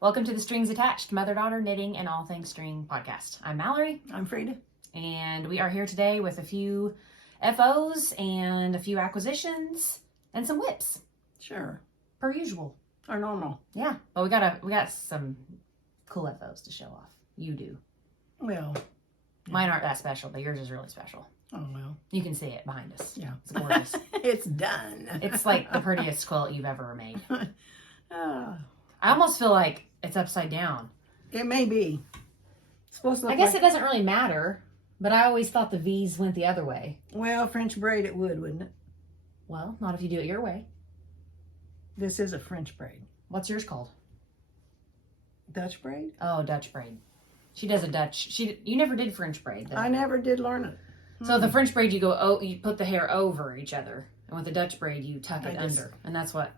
Welcome to the Strings Attached, Mother-Daughter Knitting and All Things String podcast. I'm Mallory. I'm Frida. And we are here today with a few FOs and a few acquisitions and some whips. Sure. Per usual. Or normal. Yeah. But we got some cool FOs to show off. You do. Well. Yeah. Mine aren't that special, but yours is really special. Oh, well. You can see it behind us. Yeah. It's gorgeous. It's done. It's like the prettiest quilt you've ever made. I almost feel like it's upside down. It may be. It's supposed to look I guess it doesn't really matter, but I always thought the V's went the other way. Well, French braid it would, wouldn't it? Well, not if you do it your way. This is a French braid. What's yours called? Dutch braid? Oh, Dutch braid. She does a Dutch. You never did French braid, though. I never did learn it. So the French braid, you put the hair over each other, and with the Dutch braid, you tuck it under, and that's what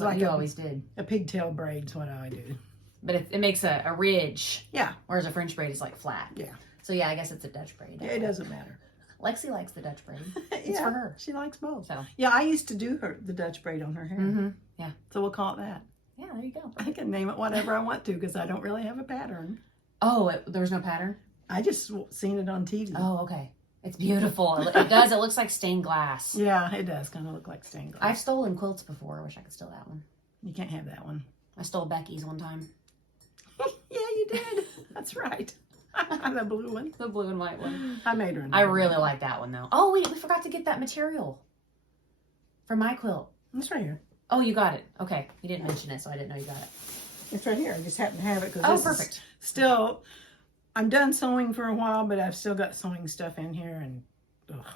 like you always did. A pigtail braid is what I do. But it makes a ridge. Yeah. Whereas a French braid is like flat. Yeah. So yeah, I guess it's a Dutch braid. Yeah, it doesn't matter. Lexi likes the Dutch braid. It's yeah, for her. She likes both. So yeah, I used to do the Dutch braid on her hair. Mm-hmm. Yeah. So we'll call it that. Yeah, there you go. I can name it whatever I want to because I don't really have a pattern. Oh, there's no pattern? I just seen it on TV. Oh, okay. It's beautiful. It does. It looks like stained glass. Yeah, it does kind of look like stained glass. I've stolen quilts before. I wish I could steal that one. You can't have that one. I stole Becky's one time. Yeah, you did. That's right. The blue one. The blue and white one. I made her. I really like that one, though. Oh, wait. We forgot to get that material for my quilt. It's right here. Oh, you got it. Okay. You didn't mention it, so I didn't know you got it. It's right here. I just happen to have it. Oh, perfect. Still, I'm done sewing for a while, but I've still got sewing stuff in here. And ugh,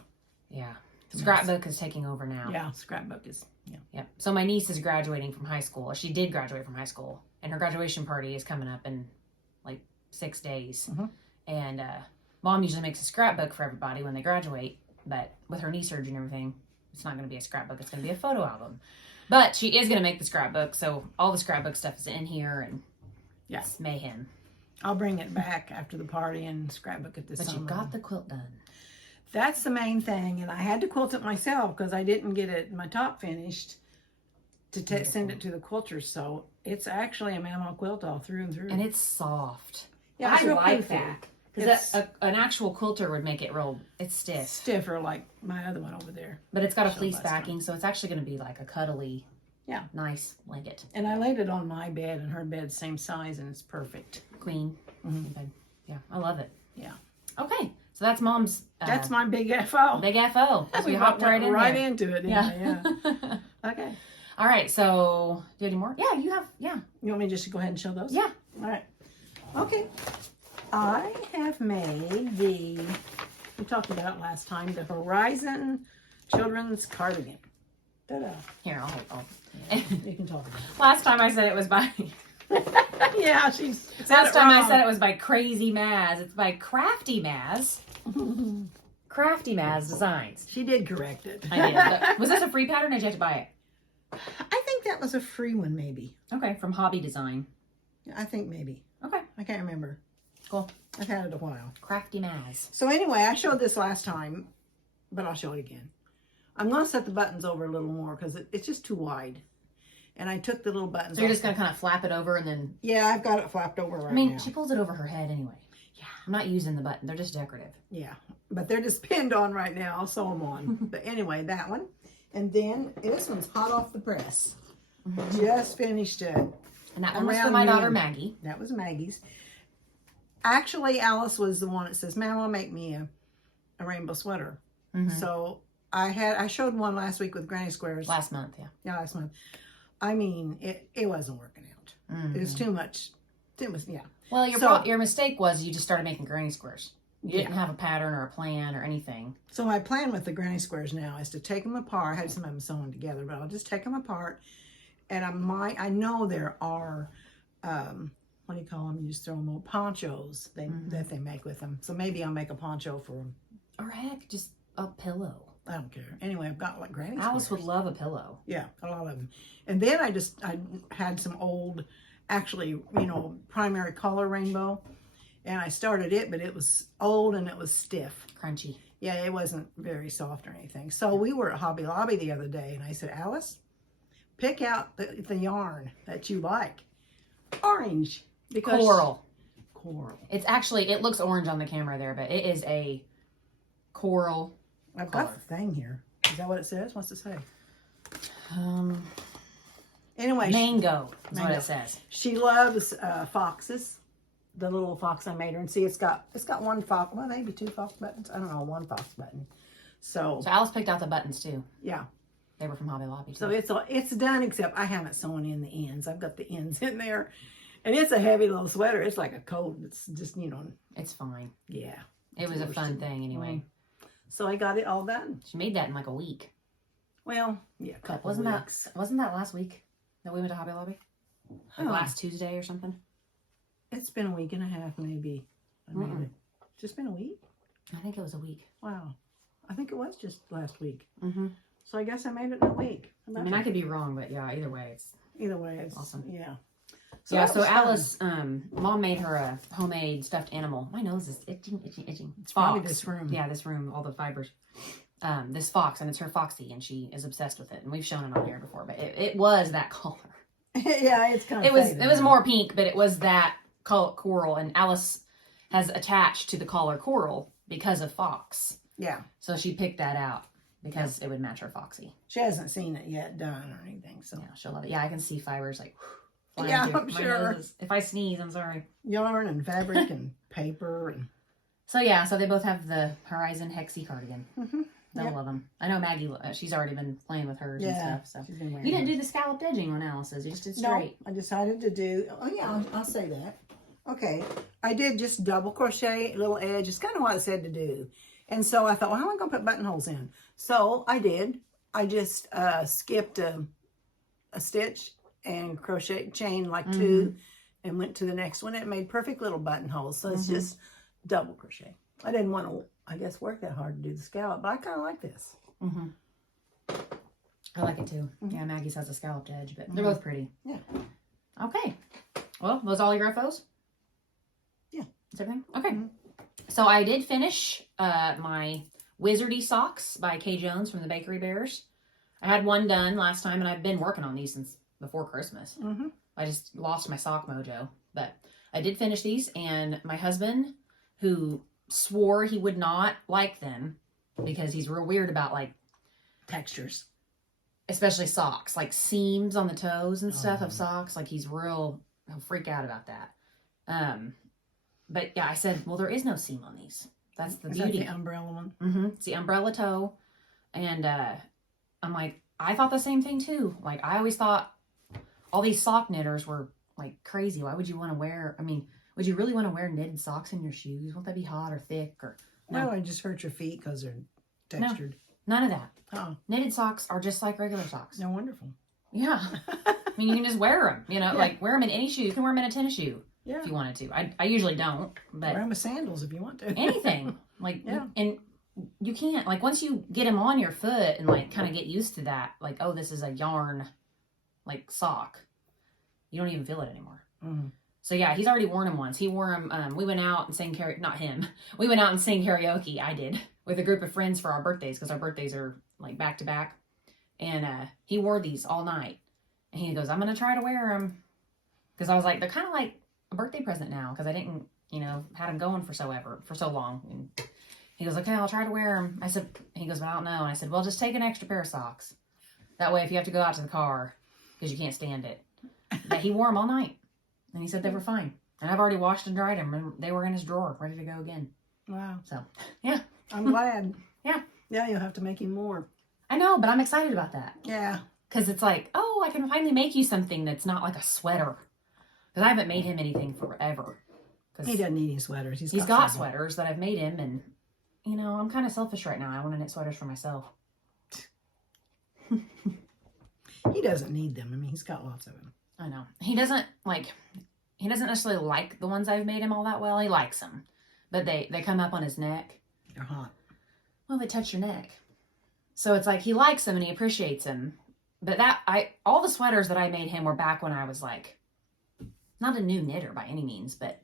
yeah. Scrapbook is taking over now. Yeah, scrapbook is, yeah. Yeah. So my niece is graduating from high school. She did graduate from high school. And her graduation party is coming up in like 6 days. Mm-hmm. And Mom usually makes a scrapbook for everybody when they graduate. But with her knee surgery and everything, it's not going to be a scrapbook. It's going to be a photo album. But she is going to make the scrapbook. So all the scrapbook stuff is in here. And yeah, it's mayhem. I'll bring it back after the party and scrapbook it this summer. But you got the quilt done. That's the main thing. And I had to quilt it myself because I didn't get my top finished to send it to the quilters. So it's actually a mammal quilt all through and through. And it's soft. Yeah, I like that. Because an actual quilter would make it it's stiff. Stiffer like my other one over there. But it's got a fleece backing, so it's actually going to be like a cuddly, nice blanket. And I laid it on my bed, and her bed's same size, and it's perfect. Queen. Mm-hmm. Yeah, I love it. Yeah. Okay, so that's Mom's. That's my big FO. Big FO. We hopped right into it. Yeah. Okay. All right, so do you have any more? Yeah, you have. Yeah. You want me just to go ahead and show those? Yeah. All right. Okay. I have made we talked about last time, the Horizon Children's Cardigan. Ta-da. Here, I'll You can talk about it. Last time I said it was by... Yeah, Last time I said it was by Crazy Maz. It's by Crafty Maz. Crafty Maz Designs. She did correct it. I did. Was this a free pattern or did you have to buy it? I think that was a free one, maybe. Okay, from Hobby Design. I think maybe. Okay. I can't remember. Cool. I've had it a while. Crafty Maz. So anyway, I showed this last time, but I'll show it again. I'm going to set the buttons over a little more because it's just too wide. And I took the little buttons So you're just going to kind of flap it over and then... Yeah, I've got it flapped over right now. I mean, she pulls it over her head anyway. Yeah. I'm not using the button. They're just decorative. Yeah, but they're just pinned on right now. I'll sew them on. But anyway, that one. And then this one's hot off the press. Mm-hmm. Just finished it. And that one was for my daughter, Maggie. That was Maggie's. Actually, Alice was the one that says, Mama, make me a rainbow sweater. Mm-hmm. So I showed one last week with granny squares. Last month, yeah. Yeah, last month. I mean, it wasn't working out. Mm-hmm. It was too much. Yeah. Well, your mistake was you just started making granny squares. You didn't have a pattern or a plan or anything. So my plan with the granny squares now is to take them apart. I had some of them sewn together, but I'll just take them apart. And I know there are, what do you call them? You just throw them on ponchos that they make with them. So maybe I'll make a poncho for them. Or heck, just a pillow. I don't care. Anyway, I've got like granny Alice squares. would love a pillow. Yeah, a lot of them. And then I had some old, actually, primary color rainbow. And I started it, but it was old and it was stiff. Crunchy. Yeah, it wasn't very soft or anything. So we were at Hobby Lobby the other day, and I said, Alice, pick out the yarn that you like. Orange. Because Coral. Coral. It's actually, it looks orange on the camera there, but it is a coral I've color. got the thing here. Is that what it says? What's it say? Mango Anyway, is mango. what it says. She loves foxes. The little fox I made her, and see, it's got one fox, well, maybe 2 fox buttons. I don't know, 1 fox button. So Alice picked out the buttons too. yeah. They were from Hobby Lobby too. So it's done, except I haven't sewn in the ends. I've got the ends in there, and it's a heavy little sweater. It's like a coat. It's just, you know. It's fine. Yeah. It was a fun thing anyway. So I got it all done. She made that in like a week. Well, yeah, a couple Wasn't weeks. that last week that we went to Hobby Lobby? Like Huh. last Tuesday or something? It's been a week and a half, maybe. Just been a week? I think it was a week. Wow. I think it was just last week. Mm-hmm. So I guess I made it in a week. I mean, I could be wrong, but yeah, either way, it's Either way, it's awesome. Yeah. yeah. that So was fun. Alice, Mom made her a homemade stuffed animal. My nose is itching. It's probably Fox. this room. Yeah, this room, all the fibers. This fox, and it's her Foxy, and she is obsessed with it. And we've shown it on here before, but it was that color. Yeah, it's kind of. It was more pink, but it was that coral, and Alice has attached to the collar coral because of Fox. Yeah. So she picked that out because it would match her Foxy. She hasn't seen it yet done or anything, so. Yeah, she'll love it. Yeah, I can see fibers like flying Yeah, through I'm my sure. nose. If I sneeze, I'm sorry. Yarn and fabric and paper and. So yeah, so they both have the Horizon Hexie cardigan. Mm-hmm. They'll Yep. love them. I know Maggie, she's already been playing with hers and stuff. So she's been wearing you didn't it. do the scalloped edging on Alice's. You just did No, straight. I decided to do. Oh yeah, I'll say that. Okay, I did just double crochet, little edge. It's kind of what I said to do, and so I thought, well, how am I going to put buttonholes in? So I did. I just skipped a stitch and crochet chain like 2, and went to the next one. It made perfect little buttonholes. So it's just double crochet. I didn't want to, I guess, work that hard to do the scallop, but I kind of like this. Mm-hmm. I like it too. Yeah, Maggie's has a scalloped edge, but they're both pretty. Yeah. Okay. Well, those all your FOs? Yeah. Is everything? Okay. So I did finish my Wizardy socks by Kay Jones from the Bakery Bears. I had one done last time, and I've been working on these since before Christmas. Mm-hmm. I just lost my sock mojo. But I did finish these, and my husband, who swore he would not like them because he's real weird about, like, Textures. especially socks, like seams on the toes and stuff of socks. Like he'll freak out about that. But yeah, I said, well, there is no seam on these. That's the Is beauty. that the umbrella one? Mm-hmm. It's the umbrella toe. And I'm like, I thought the same thing too. Like I always thought all these sock knitters were like crazy. Why would you want to wear, would you really want to wear knitted socks in your shoes? Won't that be hot or thick or? No, I just hurt your feet because they're textured. None of that. Oh, Knitted socks are just like regular socks. they're wonderful. Yeah. You can just wear them, like wear them in any shoe. You can wear them in a tennis shoe Yeah. if you wanted to. I usually don't, but Wear them with sandals if you want to. anything. Like, Yeah. and you can't, like, once you get them on your foot and, like, kind of get used to that, like, oh, this is a yarn, like, sock, you don't even feel it anymore. Mm. So, yeah, he's already worn them once. He wore them, we went out and sang karaoke, not him. We went out and sang karaoke, I did, with a group of friends for our birthdays, because our birthdays are, like, back to back. And he wore these all night. And he goes, I'm going to try to wear them. Because I was like, they're kind of like a birthday present now, because I didn't, had them going for so long. And he goes, okay, I'll try to wear them. I said, he goes, but I don't know. And I said, well, just take an extra pair of socks. That way, if you have to go out to the car, because you can't stand it. But he wore them all night. And he said they were fine. And I've already washed and dried them. And they were in his drawer, ready to go again. Wow. So, yeah. I'm glad. Yeah. Yeah, you'll have to make him more. I know, but I'm excited about that. Yeah. Because it's like, oh, I can finally make you something that's not like a sweater. Because I haven't made him anything forever. He doesn't need any sweaters. He's got sweaters that I've made him. And, I'm kind of selfish right now. I want to knit sweaters for myself. He doesn't need them. He's got lots of them. I know. He doesn't necessarily like the ones I've made him all that well. He likes them. But they come up on his neck. They're hot. Well, they touch your neck. So it's like he likes them and he appreciates them. But all the sweaters that I made him were back when I was like, not a new knitter by any means, but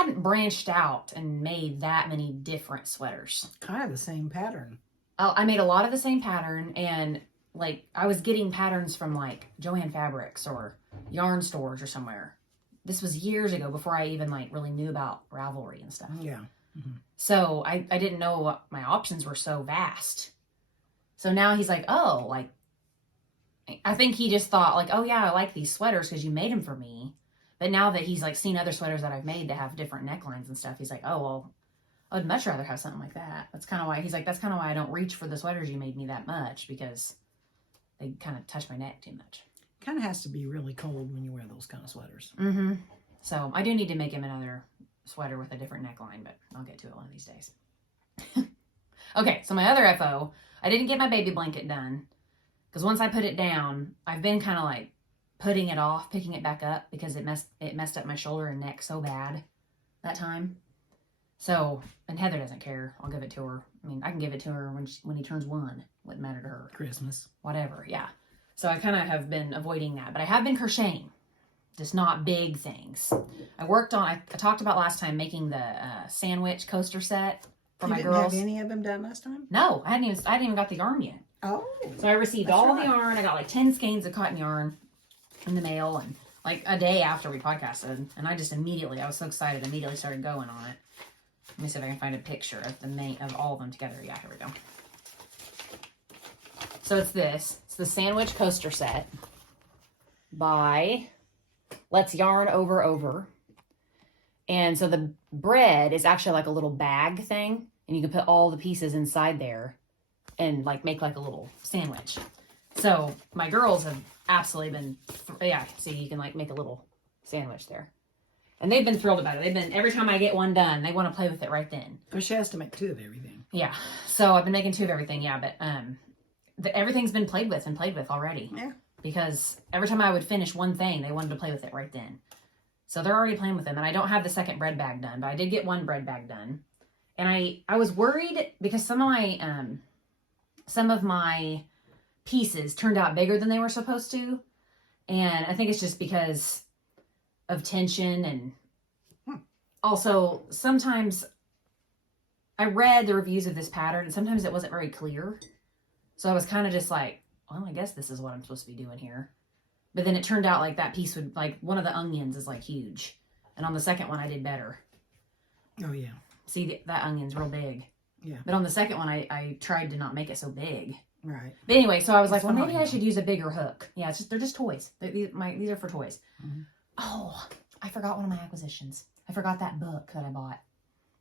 hadn't branched out and made that many different sweaters. Kind of the same pattern. I made a lot of the same pattern, and like I was getting patterns from like Joann Fabrics or yarn stores or somewhere. This was years ago before I even like really knew about Ravelry and stuff. Yeah. Mm-hmm. So I didn't know what my options were so vast. So now he's like, oh, like, I think he just thought like, oh yeah, I like these sweaters because you made them for me. But now that he's like seen other sweaters that I've made that have different necklines and stuff, he's like, oh, well, I'd much rather have something like that. That's kind of why he's like, that's kind of why I don't reach for the sweaters you made me that much, because they kind of touch my neck too much. Kind of has to be really cold when you wear those kind of sweaters. Mm-hmm. So I do need to make him another sweater with a different neckline, but I'll get to it one of these days. Okay, so my other FO, I didn't get my baby blanket done because once I put it down, I've been kind of like putting it off, picking it back up because it messed up my shoulder and neck so bad that time. So, and Heather doesn't care. I'll give it to her. I mean, I can give it to her when he turns 1. Wouldn't matter to her. Christmas. Whatever, yeah. So I kind of have been avoiding that, but I have been crocheting. Just not big things. I talked about last time making the sandwich coaster set for my girls. You didn't have any of them done last time? No, I hadn't even got the yarn yet. Oh. So I received all the yarn. I got like 10 skeins of cotton yarn in the mail, and like a day after we podcasted, and I was so excited, immediately started going on it. Let me see if I can find a picture of of all of them together. Yeah, here we go. So it's the sandwich coaster set by Let's Yarn Over. And so the bread is actually like a little bag thing, and you can put all the pieces inside there and like make like a little sandwich. So my girls have absolutely been, see, you can like make a little sandwich there. And they've been thrilled about it. Every time I get one done, they want to play with it right then. But she has to make 2 of everything. Yeah. So I've been making 2 of everything, yeah, but everything's been played with already. Yeah. Because every time I would finish one thing, they wanted to play with it right then. So they're already playing with them. And I don't have the second bread bag done, but I did get one bread bag done. And I was worried because some of my pieces turned out bigger than they were supposed to. And I think it's just because of tension, and also sometimes I read the reviews of this pattern and sometimes it wasn't very clear. So I was kind of just like, well, I guess this is what I'm supposed to be doing here. But then it turned out like that piece would, like one of the onions is like huge. And on the second one I did better. Oh yeah. See, that onion's real big. Yeah. But on the second one I tried to not make it so big. Right. But anyway, so I was like, well, maybe I should use a bigger hook. Yeah, they're just toys. These are for toys. Mm-hmm. Oh, I forgot one of my acquisitions. I forgot that book that I bought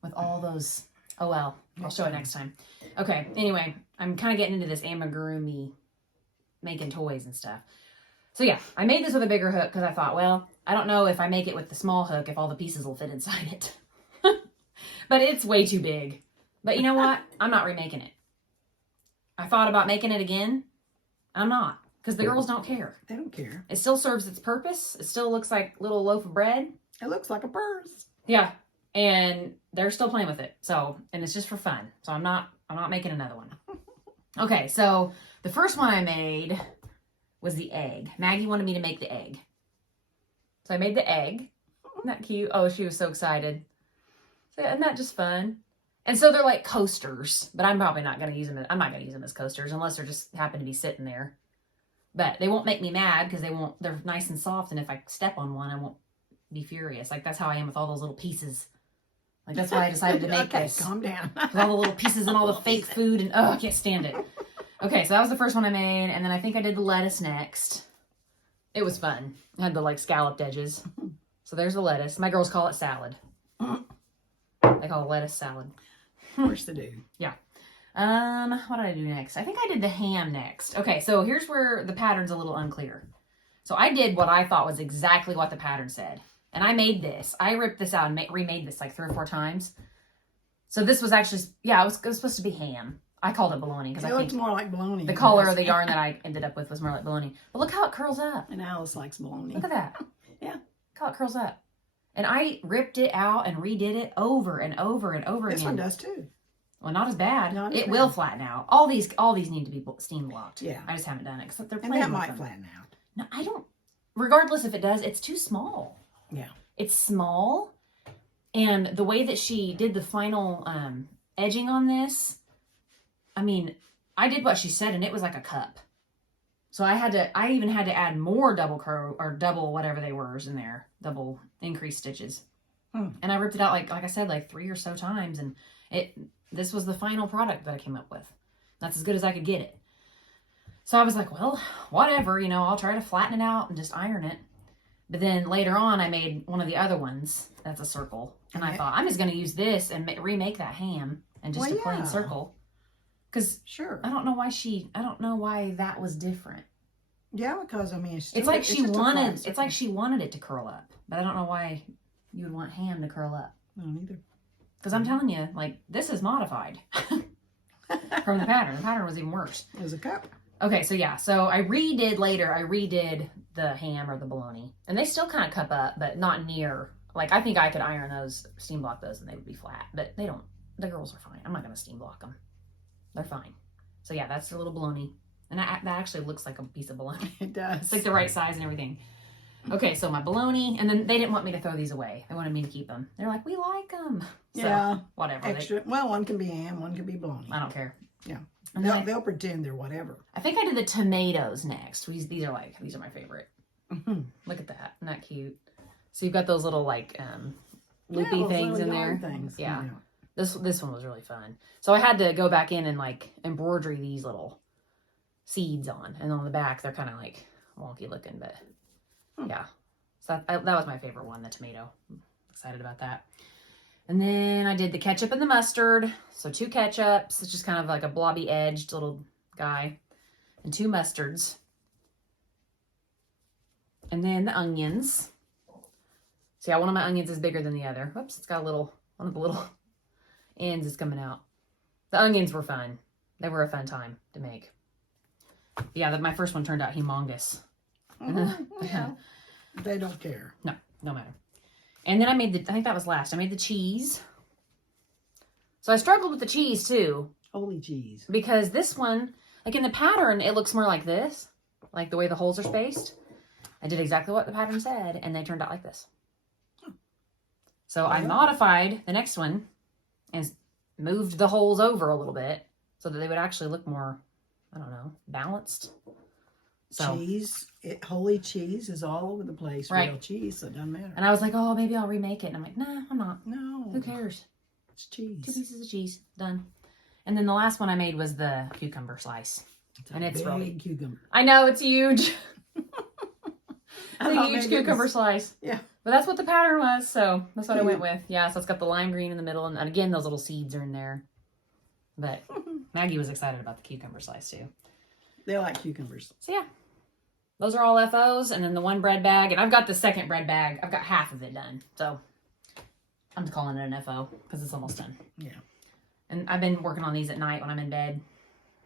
with all those. Oh, well, I'll show it next time. Okay, anyway, I'm kind of getting into this amigurumi making toys and stuff. So yeah, I made this with a bigger hook because I thought, well, I don't know if I make it with the small hook, if all the pieces will fit inside it. But it's way too big. But you know what? I'm not remaking it. I thought about making it again. I'm not. Because the girls don't care. They don't care. It still serves its purpose. It still looks like a little loaf of bread. It looks like a purse. Yeah. And they're still playing with it. So, and it's just for fun. So I'm not making another one. Okay, so the first one I made was the egg. Maggie wanted me to make the egg. So I made the egg. Isn't that cute? Oh, she was so excited. So isn't that just fun? And so they're like coasters, but I'm probably not going to use them. I'm not going to use them as coasters unless they're just happen to be sitting there. But they won't make me mad because they're nice and soft. And if I step on one, I won't be furious. Like that's how I am with all those little pieces. Like that's why I decided to make this. Calm down. With all the little pieces and all the fake food and I can't stand it. Okay, so that was the first one I made. And then I think I did the lettuce next. It was fun. It had the like scalloped edges. So there's the lettuce. My girls call it salad. They call it lettuce salad. Of course they do. Yeah. What did I do next? I think I did the ham next. Okay, so here's where the pattern's a little unclear. So I did what I thought was exactly what the pattern said. And I made this. I ripped this out and remade this like 3 or 4 times. So this was actually, it was supposed to be ham. I called it bologna because I think it looked more like bologna. The color of the yarn that I ended up with was more like bologna. But look how it curls up. And Alice likes bologna. Look at that. Yeah. Look how it curls up. And I ripped it out and redid it over and over and over again. This one does too. Well, not as bad. It bad. will flatten out. All these need to be steam blocked. Yeah. I just haven't done it because they're And playing that with might them. flatten out. No, I don't. Regardless if it does, it's too small. Yeah. It's small, And the way that she did the final edging on this, I mean, I did what she said, and it was like a cup. So I even had to add more double curl or double whatever they were in there, double increase stitches. And I ripped it out like I said, like 3 or so times, and this was the final product that I came up with. That's as good as I could get it. So I was like, well, whatever, I'll try to flatten it out and just iron it. But then later on, I made one of the other ones that's a circle, and I thought I'm just going to use this and remake that ham and just a plain circle. Because sure, I don't know why that was different. Yeah, because I mean, it's like she wanted it to curl up, but I don't know why you would want ham to curl up. I don't either. Because I'm telling you, like, this is modified from the pattern. The pattern was even worse. It was a cup. Okay, so yeah, so I redid the ham or the bologna, and they still kind of cup up, but not near. Like, I think I could iron those, steam block those, and they would be flat, but they don't. The girls are fine. I'm not going to steam block them. They're fine. So yeah, that's their little bologna. And that actually looks like a piece of bologna. It does. It's like the right size and everything. Okay, so my bologna, and then they didn't want me to throw these away. They wanted me to keep them. They're like, we like them. So, yeah. Whatever. Extra. Well, one can be ham, one can be bologna. I don't care. Yeah. And They'll pretend they're whatever. I think I did the tomatoes next. These are my favorite. Mm-hmm. Look at that. Isn't that cute? So you've got those little like loopy things in there. Things. Yeah. This one was really fun. So I had to go back in and like embroidery these little seeds on, and on the back they're kind of like wonky looking, but yeah. So that was my favorite one, the tomato. I'm excited about that. And then I did the ketchup and the mustard. So 2 ketchups, it's just kind of like a blobby edged little guy, and 2 mustards. And then the onions. So yeah, one of my onions is bigger than the other. Whoops, it's got one of the little ends is coming out. The onions were fun. They were a fun time to make. Yeah, my first one turned out humongous. Yeah. They don't care. No matter. And then I think that was last. I made the cheese. So I struggled with the cheese too. Holy cheese. Because this one, like in the pattern, it looks more like this. Like the way the holes are spaced. I did exactly what the pattern said, and they turned out like this. So I modified the next one and moved the holes over a little bit so that they would actually look more, I don't know, balanced. So, holy cheese is all over the place. Right. Real cheese, so it doesn't matter. And I was like, oh, maybe I'll remake it. And I'm like, nah, I'm not. No. Who cares? It's cheese. 2 pieces of cheese. Done. And then the last one I made was the cucumber slice. It's really cucumber. I know, it's huge. It's a huge cucumber slice. Yeah. But that's what the pattern was, so that's what I went with. Yeah, so it's got the lime green in the middle, and again, those little seeds are in there. But Maggie was excited about the cucumber slice, too. They like cucumbers. So, yeah. Those are all FOs, and then the 1 bread bag, and I've got the second bread bag. I've got half of it done, so I'm just calling it an FO, because it's almost done. Yeah. And I've been working on these at night when I'm in bed,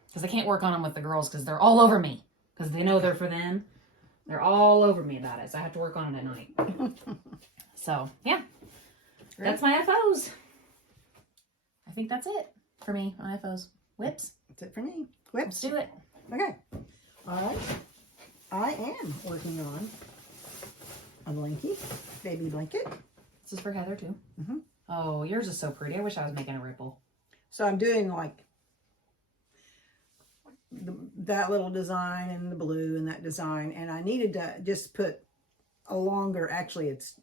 because I can't work on them with the girls, because they're all over me, because they know they're for them. They're all over me about it, so I have to work on it at night. So, yeah. Great. That's my FOs. I think that's it for me on FOs. Whips? That's it for me. Whips. Let's do it. Okay. All right. I am working on a blankie, baby blanket. This is for Heather, too. Mm-hmm. Oh, yours is so pretty. I wish I was making a ripple. So I'm doing like that little design and the blue and that design, and I needed to just put a longer, actually it's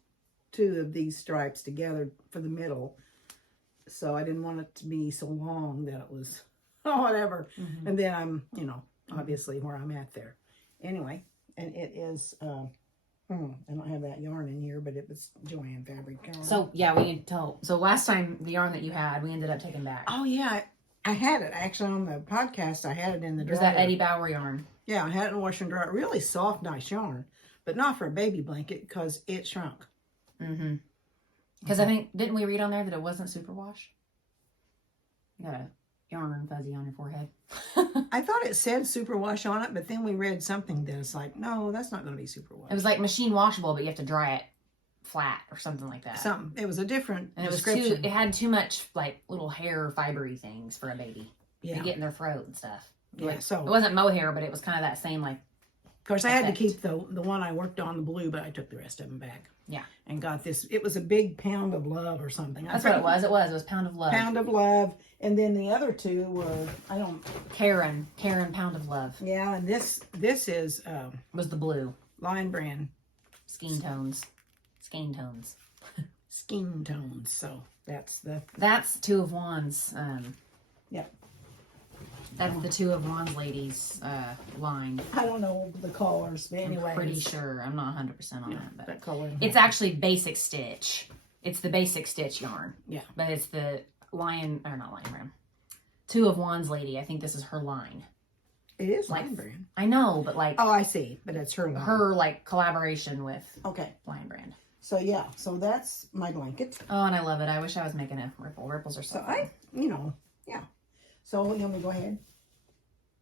2 of these stripes together for the middle, so I didn't want it to be so long that it was whatever. Mm-hmm. And then I'm obviously where I'm at there anyway, and it is I don't have that yarn in here, but it was Joanne fabric yarn. So yeah, we need to tell. So last time the yarn that you had, we ended up taking back. Oh yeah, I had it actually on the podcast. I had it in the dryer. It was that Eddie Bauer yarn. Yeah, I had it in the washer and dryer. Really soft, nice yarn, but not for a baby blanket because it shrunk. Mm-hmm. Because I think, didn't we read on there that it wasn't superwash? You got a yarn fuzzy on your forehead. I thought it said superwash on it, but then we read something that's like, no, that's not going to be superwash. It was like machine washable, but you have to dry it flat or something like that. It was a different and description. It had too much like little hair fibery things for a baby. Yeah. To get in their throat and stuff. Yeah, like, so it wasn't mohair, but it was kind of that same like Of course, I had to effect. keep the one I worked on, the blue, but I took the rest of them back. Yeah. And got this. It was a big pound of love or something. That's what it was. It was Pound of Love. Pound of love. And then the other two were, Karen, Pound of Love. Yeah, and this is Was the blue. Lion Brand Skein tones. Skein tones. So That's Two of Wands. Yep. That's the Two of Wands ladies line. I don't know the colors, but anyway. I'm pretty sure. I'm not 100% on that, but that color. it's actually basic stitch. It's the basic stitch yarn. Yeah. But it's the not Lion Brand. Two of Wands lady. I think this is her line. It is like Lion Brand. I know, but like Oh, I see. But it's her line. her like collaboration with Okay. Lion Brand. So yeah, so that's my blanket. Oh, and I love it. I wish I was making a ripple. Ripples are so So fun. yeah. So you want me to go ahead?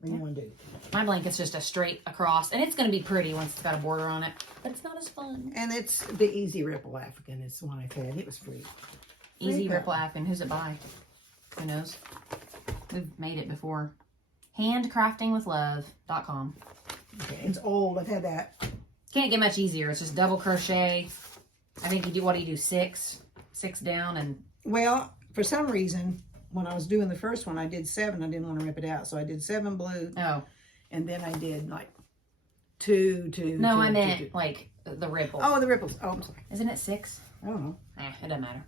What do you want to do? My blanket's just a straight across, and it's going to be pretty once it's got a border on it, but it's not as fun. And it's the Easy Ripple African. It's the one I said. It was free. Easy Free Ripple African. Who's it by? Who knows? We've made it before. Handcraftingwithlove.com. Okay, it's old. I've had that. Can't get much easier. It's just double crochet. I think you do, what do you do? Six down, and Well, for some reason, when I was doing the first one, I did 7. I didn't want to rip it out. So I did 7 blue. oh. And then I did like 2. No, two, I two, meant two. like the ripple. Oh, the ripples. Oh, I'm sorry. Isn't it 6? I don't know. It doesn't matter.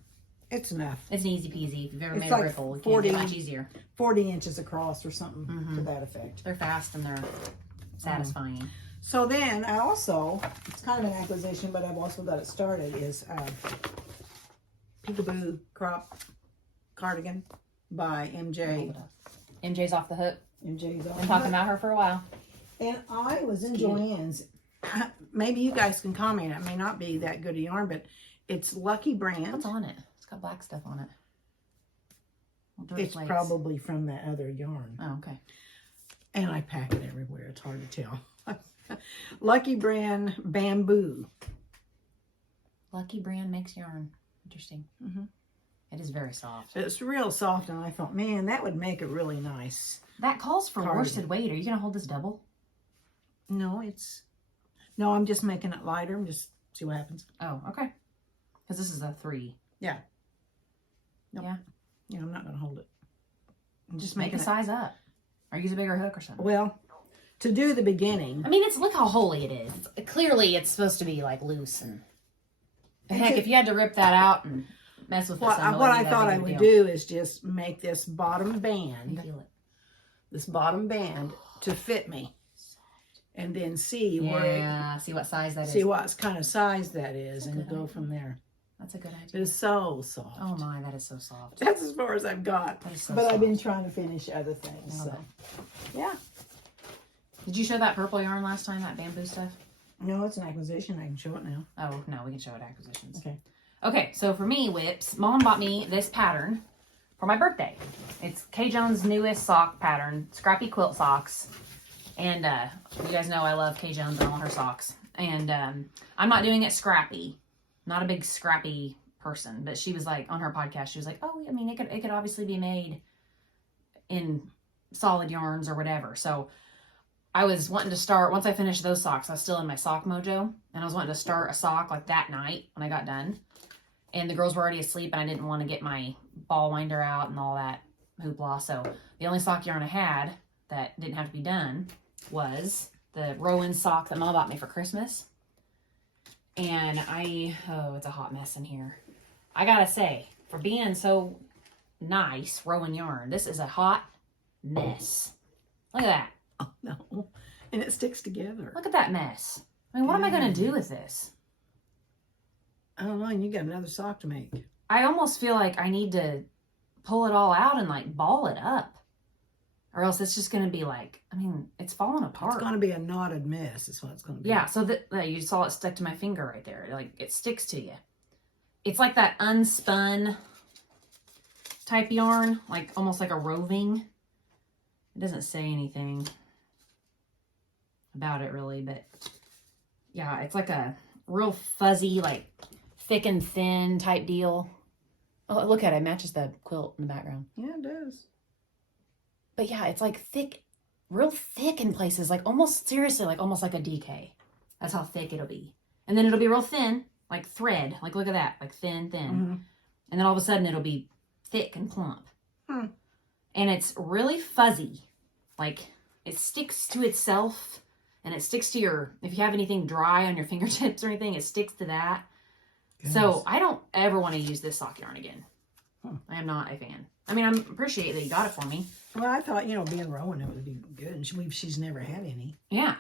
It's enough. It's an easy peasy. If you've ever It's made like a ripple, it can't 40 get much easier. 40 inches across or something Mm-hmm. to that effect. They're fast and they're satisfying. So then I also, it's kind of an acquisition, but I've also got it started, is Peekaboo Crop Cardigan by MJ. MJ's off the hook. MJ's on Been talking about her for a while. And I was in cute. Joann's. Maybe you guys can comment. It may not be that good a yarn, but it's Lucky Brand. What's on it? It's got black stuff on it. Dirt It's flakes. probably from that other yarn. Oh, okay. And I pack it everywhere. It's hard to tell. Lucky Brand Bamboo. Lucky Brand makes yarn. Interesting. Mhm. It is very soft. It's real soft, and I thought, man, that would make it really nice. That calls for Cardigan. worsted weight. Are you going to hold this double? No, I'm just making it lighter. I'm just see what happens. Oh, okay. Because this is a 3. Yeah. Nope. Yeah. Yeah, I'm not going to hold it. I'm just Make making a it. size up. Or use a bigger hook or something. Well, to do the beginning. I mean, look how holy it is. Clearly, it's supposed to be like loose and heck, if you had to rip that out and mess with it, What I thought I would do is just make this bottom band, Feel it. this bottom band to fit me, and then see Yeah, see what size that is. see what kind of size that is, and good go idea. from there. That's a good It idea. is so soft. Oh my, that is so soft. That's as far as I've got. That is so But I've soft. been trying to finish other things. I love So yeah, Did you show that purple yarn last time, that bamboo stuff? no, it's an acquisition. I can show it now. Oh, no, we can show it acquisitions. Okay. Okay, so for me, Whips, Mom bought me this pattern for my birthday. It's Kay Jones' newest sock pattern, Scrappy Quilt socks. And you guys know I love Kay Jones and all her socks. And I'm not doing it scrappy. Not a big scrappy person, but she was like, on her podcast, she was like, oh, I mean, it could obviously be made in solid yarns or whatever. So I was wanting to start, once I finished those socks, I was still in my sock mojo, and I was wanting to start a sock like that night when I got done. And the girls were already asleep, and I didn't want to get my ball winder out and all that hoopla. So the only sock yarn I had that didn't have to be done was the Rowan sock that Mom bought me for Christmas. And it's a hot mess in here. I gotta say, for being so nice, Rowan yarn, this is a hot mess. Look at that. Oh no, and it sticks together. Look at that mess. I mean, what am I going to do with this? I don't know. And you got another sock to make. I almost feel like I need to pull it all out and like ball it up. Or else it's just going to be like, I mean, it's falling apart. It's going to be a knotted mess. Is what it's going to be. Yeah, so that you saw it stuck to my finger right there. Like, it sticks to you. It's like that unspun type yarn, like almost like a roving. It doesn't say anything about it really, but yeah, it's like a real fuzzy, like thick and thin type deal. Oh, look at it. It matches the quilt in the background. Yeah, it does. But yeah, it's like thick real thick in places, like almost seriously, like almost like a DK. That's how thick it'll be. And then it'll be real thin, like thread. Like look at that, like thin. Mm-hmm. And then all of a sudden it'll be thick and plump. Hmm. And it's really fuzzy. Like it sticks to itself and it sticks to your, if you have anything dry on your fingertips or anything, it sticks to that. Goodness. So I don't ever want to use this sock yarn again. I am not a fan. I mean, I appreciate that you got it for me. Well, I thought, being Rowan, it would be good. And she's never had any. Yeah.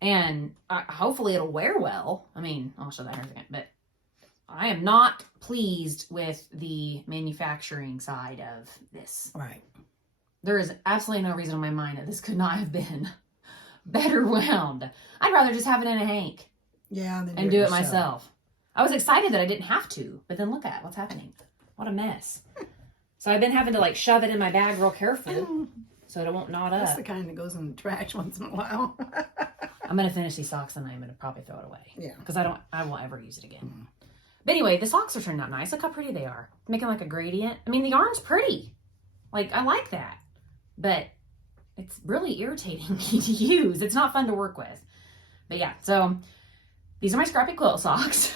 And hopefully it'll wear well. I mean, I'll show that in a second. But I am not pleased with the manufacturing side of this. Right. There is absolutely no reason in my mind that this could not have been better wound. I'd rather just have it in a hank. Yeah. And do it myself. I was excited that I didn't have to. But then look at what's happening. What a mess. So I've been having to like shove it in my bag real careful so it won't knot up. That's the kind that goes in the trash once in a while. I'm going to finish these socks and I'm going to probably throw it away. Yeah. Because I won't ever use it again. But anyway, the socks are turning out nice. Look how pretty they are. Making like a gradient. I mean, the yarn's pretty. Like, I like that. But it's really irritating to use. It's not fun to work with. But yeah, so these are my scrappy quilt socks.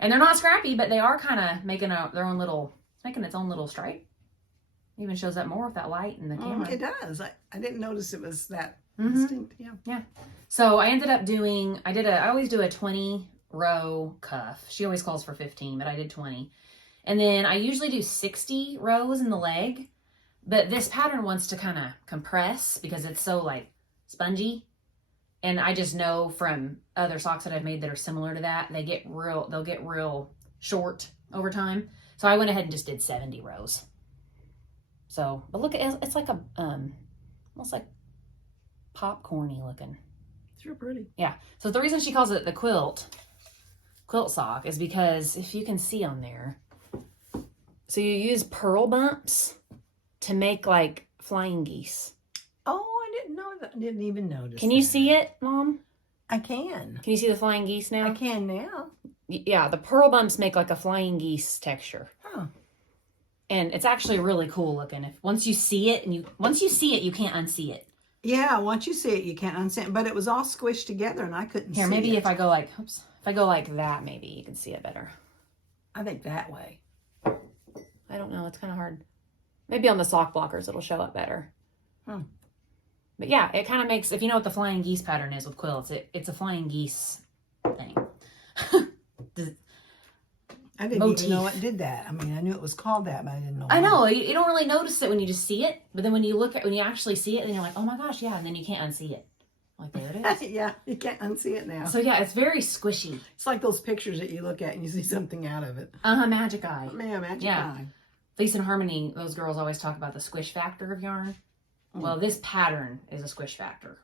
And they're not scrappy, but they are kind of making their own little, making its own little stripe. Even shows up more with that light in the camera. It does. I didn't notice it was that distinct. Yeah. Yeah. So I ended up doing, I always do a 20 row cuff. She always calls for 15, but I did 20. And then I usually do 60 rows in the leg. But this pattern wants to kind of compress because it's so like spongy. And I just know from other socks that I've made that are similar to that, they'll get real short over time. So I went ahead and just did 70 rows. So, but look, it's like a, almost like popcorny looking. It's real pretty. Yeah. So the reason she calls it the quilt sock is because if you can see on there, so you use pearl bumps to make like flying geese. Oh, I didn't know that. I didn't even notice. Can you see it, Mom? I can. Can you see the flying geese now? I can now. Yeah, the pearl bumps make like a flying geese texture. Huh. And it's actually really cool looking. Once you see it, you can't unsee it. Yeah, once you see it, you can't unsee it. But it was all squished together, and I couldn't see it. Here, maybe if I go like, that, maybe you can see it better. I think that way. I don't know. It's kind of hard. Maybe on the sock blockers, it'll show up better. But yeah, it kind of makes, if you know what the flying geese pattern is with quilts, it's a flying geese thing. I didn't even know it did that. I mean, I knew it was called that, but I didn't know. I know. You don't really notice it when you just see it. But then when you actually see it, then you're like, oh my gosh, yeah. And then you can't unsee it. Like, there it is. Yeah, you can't unsee it now. So yeah, it's very squishy. It's like those pictures that you look at and you see something out of it. Magic eye. Yeah, magic eye. Lisa and Harmony, those girls always talk about the squish factor of yarn. Well, this pattern is a squish factor.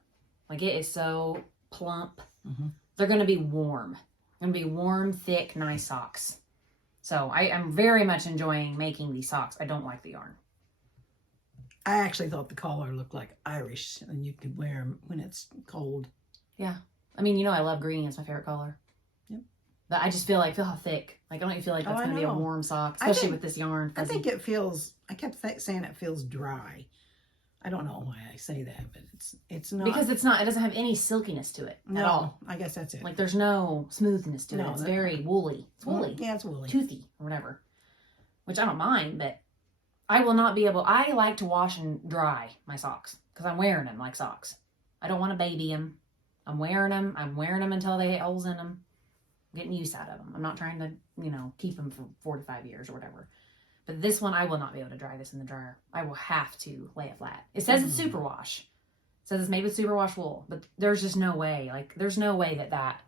Like, it is so plump. They're going to be warm. Going to be warm, thick, nice socks. So I am very much enjoying making these socks. I don't like the yarn. I actually thought the collar looked like Irish, and you could wear them when it's cold. Yeah. I mean, I love green. It's my favorite color. Yep. But I just feel how thick. Like, I don't feel like that's going to be a warm sock, especially with this yarn. I think it feels, I kept saying it feels dry. I don't know why I say that, but it's not. Because it doesn't have any silkiness to it at all. I guess that's it. Like, there's no smoothness to it. It's very woolly. It's woolly. Yeah, it's woolly. Toothy or whatever. Which I don't mind, but I will not be able, I like to wash and dry my socks because I'm wearing them like socks. I don't want to baby them. I'm wearing them until they get holes in them. I'm getting use out of them. I'm not trying to, keep them for 45 years or whatever. But this one, I will not be able to dry this in the dryer. I will have to lay it flat. It says it's superwash. It says it's made with superwash wool. But there's just no way. Like, there's no way that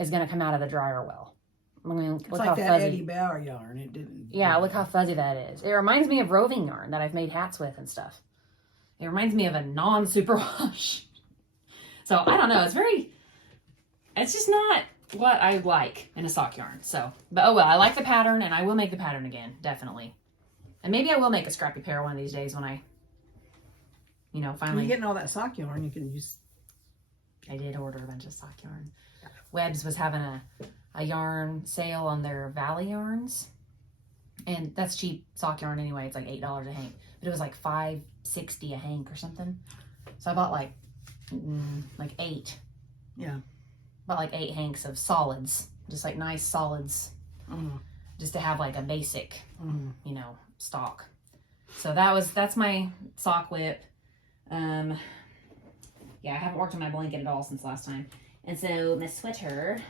is going to come out of the dryer well. I mean, it's like that Eddie Bauer yarn. It didn't. Yeah, look how fuzzy that is. It reminds me of roving yarn that I've made hats with and stuff. It reminds me of a non-superwash. So, I don't know. It's just not what I like in a sock yarn. So, but oh well, I like the pattern and I will make the pattern again, definitely. And maybe I will make a scrappy pair one of these days when I, finally. When you're getting all that sock yarn, you can use. I did order a bunch of sock yarn. Webbs was having a yarn sale on their Valley yarns. And that's cheap sock yarn anyway. It's like $8 a hank. But it was like $5.60 a hank or something. So I bought like 8. Yeah. Bought like 8 hanks of solids. Just like nice solids. Just to have like a basic, you know, stock. So that's my sock whip. Yeah, I haven't worked on my blanket at all since last time. And so my sweater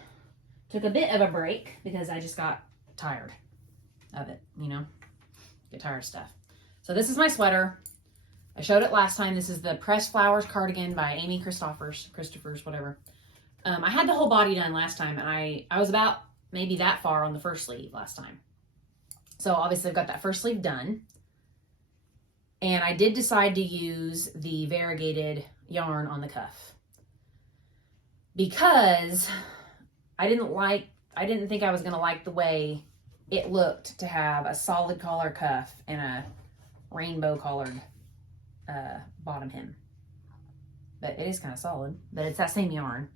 took a bit of a break because I just got tired of it, you know, get tired of stuff. So this is my sweater. I showed it last time. This is the Pressed Flowers cardigan by Amy Christopher's, whatever. I had the whole body done last time, and I was about maybe that far on the first sleeve last time. So obviously I've got that first sleeve done. And I did decide to use the variegated yarn on the cuff because I didn't think I was going to like the way it looked to have a solid collar cuff and a rainbow collared bottom hem. But it is kind of solid, but it's that same yarn.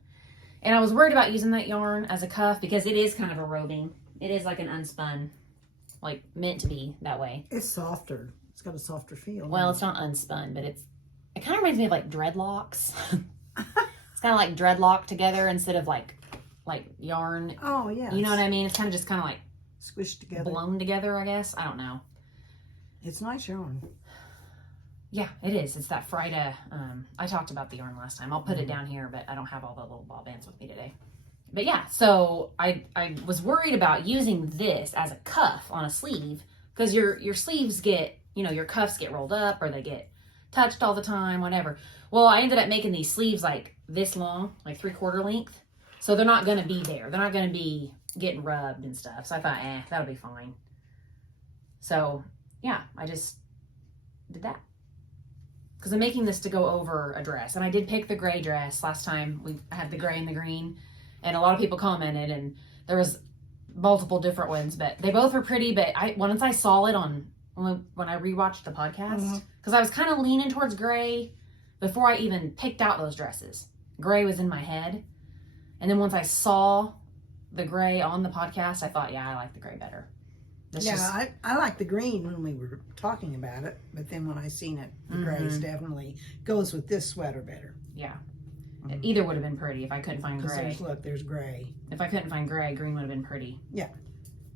And I was worried about using that yarn as a cuff because it is kind of a roving. It is like an unspun, like meant to be that way. It's softer. It's got a softer feel. Well, it's not unspun, but it kind of reminds me of like dreadlocks. It's kind of like dreadlock together instead of like yarn. Oh, yeah. You know what I mean? It's kind of just kind of like squished together. Blown together, I guess. I don't know. It's nice yarn. Yeah, it is. It's that Frida. I talked about the yarn last time. I'll put it down here, but I don't have all the little ball bands with me today. But yeah, so I was worried about using this as a cuff on a sleeve because your sleeves get, you know, your cuffs get rolled up or they get touched all the time, whatever. Well, I ended up making these sleeves like this long, like 3/4 length. So they're not going to be there. They're not going to be getting rubbed and stuff. So I thought, that'll be fine. So yeah, I just did that. Because I'm making this to go over a dress. And I did pick the gray dress last time. I had the gray and the green. And a lot of people commented. And there was multiple different ones. But they both were pretty. But once I saw it when I rewatched the podcast. Because I was kind of leaning towards gray before I even picked out those dresses. Gray was in my head. And then once I saw the gray on the podcast, I thought, yeah, I like the gray better. I like the green when we were talking about it, but then when I seen it, the grays definitely goes with this sweater better. Yeah. Either would have been pretty if I couldn't find gray. There's gray. If I couldn't find gray, green would have been pretty. Yeah.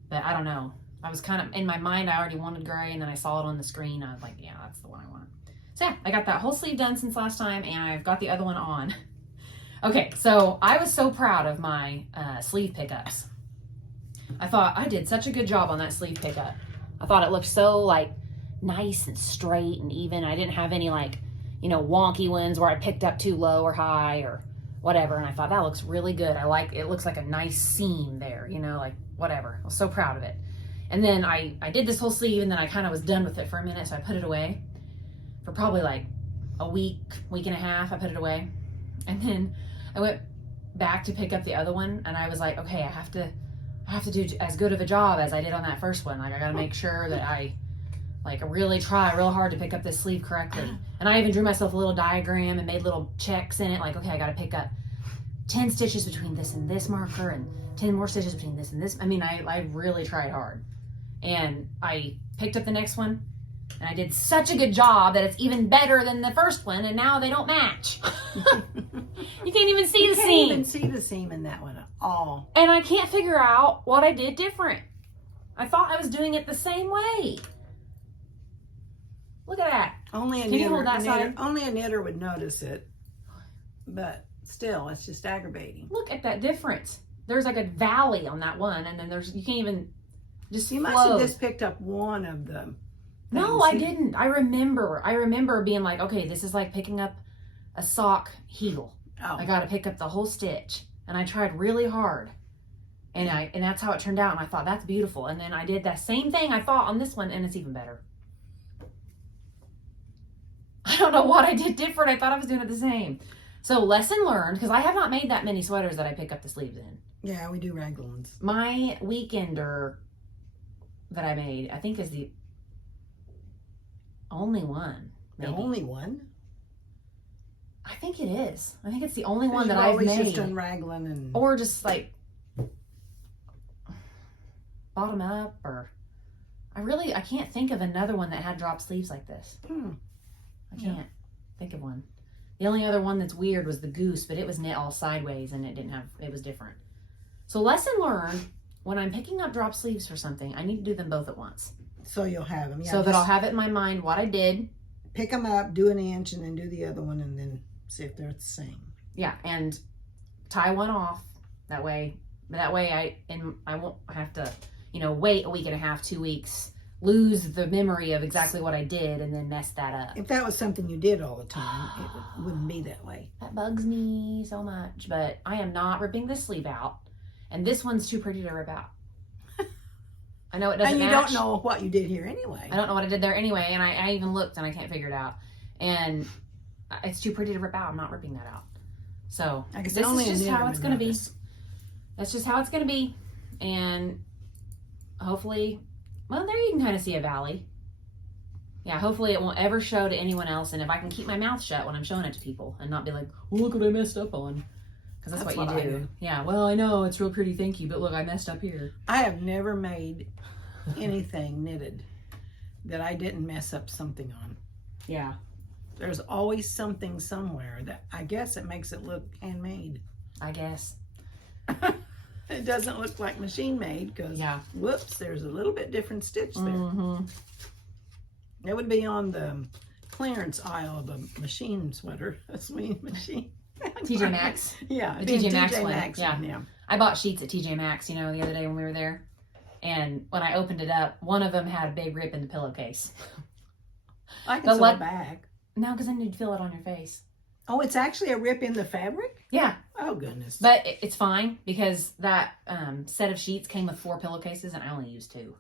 But I don't know. I was kind of, in my mind, I already wanted gray, and then I saw it on the screen. I was like, yeah, that's the one I want. So yeah, I got that whole sleeve done since last time, and I've got the other one on. Okay, so I was so proud of my sleeve pickups. I thought I did such a good job on that sleeve pickup. I thought it looked so like nice and straight and even. I didn't have any like, you know, wonky ones where I picked up too low or high or whatever. And I thought that looks really good. It looks like a nice seam there, you know, like whatever. I was so proud of it. And then I did this whole sleeve and then I kind of was done with it for a minute. So I put it away for probably like a week and a half. I put it away. And then I went back to pick up the other one and I was like, okay, I have to do as good of a job as I did on that first one. Like I got to make sure that I like really try real hard to pick up this sleeve correctly. And I even drew myself a little diagram and made little checks in it. Like, okay, I got to pick up 10 stitches between this and this marker and 10 more stitches between this and this. I mean, I really tried hard. And I picked up the next one and I did such a good job that it's even better than the first one. And now they don't match. You can't even see the seam. You can't even see the seam in that one at all. And I can't figure out what I did different. I thought I was doing it the same way. Look at that. Only a knitter would notice it. But still, it's just aggravating. Look at that difference. There's like a valley on that one, and then you can't even just You must have just picked up one of them. No, I didn't. I remember being like, okay, this is like picking up a sock heel. Oh. I got to pick up the whole stitch. And I tried really hard. And that's how it turned out. And I thought, that's beautiful. And then I did that same thing I thought on this one, and it's even better. I don't know what I did different. I thought I was doing it the same. So lesson learned, because I have not made that many sweaters that I pick up the sleeves in. Yeah, we do raglan. My weekender that I made, I think is the only one. Maybe. The only one? I think it is. I think it's the only one that I've made. Just done raglan and... Or just like bottom up, or I can't think of another one that had drop sleeves like this. I can't think of one. The only other one that's weird was the goose, but it was knit all sideways and it was different. So lesson learned, when I'm picking up drop sleeves for something, I need to do them both at once. So you'll have them. Yeah, so that I'll have it in my mind what I did. Pick them up, do an inch, and then do the other one, and then see if they're the same. Yeah, and tie one off. That way I won't have to, wait a week and a half, 2 weeks, lose the memory of exactly what I did, and then mess that up. If that was something you did all the time, it wouldn't be that way. That bugs me so much, but I am not ripping this sleeve out, and this one's too pretty to rip out. I know it doesn't And you match. don't know what you did here anyway. I don't know what I did there anyway, and I even looked and I can't figure it out. And it's too pretty to rip out. I'm not ripping that out. So this is just how it's going to be. That's just how it's going to be. And hopefully, well, there you can kind of see a valley. Yeah, hopefully it won't ever show to anyone else. And if I can keep my mouth shut when I'm showing it to people and not be like, oh, look what I messed up on. Because that's what you do. Yeah, well, I know it's real pretty, thank you, but look, I messed up here. I have never made anything knitted that I didn't mess up something on. Yeah. There's always something somewhere that I guess it makes it look handmade. I guess. It doesn't look like machine made because, whoops, there's a little bit different stitch there. Mm-hmm. It would be on the clearance aisle of a machine sweater, a swing machine. TJ Maxx. Yeah, the TJ Maxx one. Maxx Yeah. yeah. I bought sheets at TJ Maxx, the other day when we were there. And when I opened it up, one of them had a big rip in the pillowcase. I can sew it back. No, because then you'd feel it on your face. Oh, it's actually a rip in the fabric? Yeah. Oh, goodness. But it's fine because that set of sheets came with 4 pillowcases and I only used 2.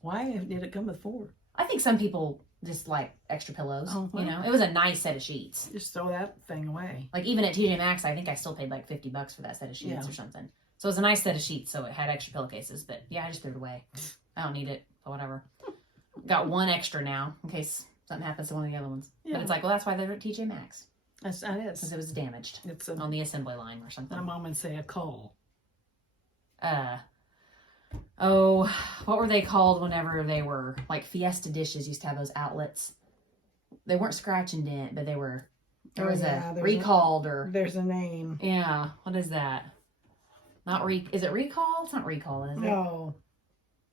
Why did it come with 4? I think some people just like extra pillows. Oh, well. It was a nice set of sheets. Just throw that thing away. Like even at TJ Maxx, I think I still paid like $50 for that set of sheets or something. So it was a nice set of sheets, so it had extra pillowcases. But yeah, I just threw it away. I don't need it, but whatever. Got 1 extra now in case something happens to one of the other ones. Yeah. But it's like, well, that's why they're at TJ Maxx. That is. Because it was damaged. It's on the assembly line or something. My mom would say a call. What were they called whenever they were like Fiesta dishes used to have those outlets? They weren't scratch and dent, but they were. There was a recalled or there's a name. Yeah, what is that? Is it recall? It's not recall, is it? No.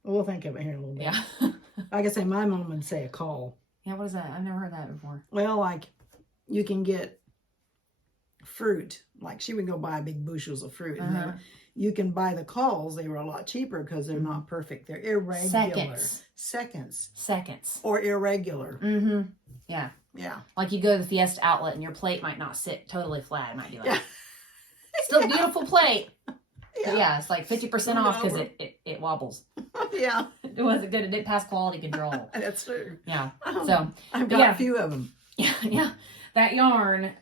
We'll think of it here in a little bit. Yeah. Like I say, my mom would say a call. Yeah, what is that? I've never heard that before. Well, like you can get fruit. Like she would go buy big bushels of fruit. And you can buy the calls. They were a lot cheaper because they're not perfect. They're irregular. Seconds. Or irregular. Mm-hmm. Yeah. Yeah. Like you go to the Fiesta outlet and your plate might not sit totally flat. It might be like, still a beautiful plate. Yeah, it's like 50% off because it wobbles. Yeah. It wasn't good. It didn't pass quality control. That's true. Yeah. So I've got a few of them. Yeah. That yarn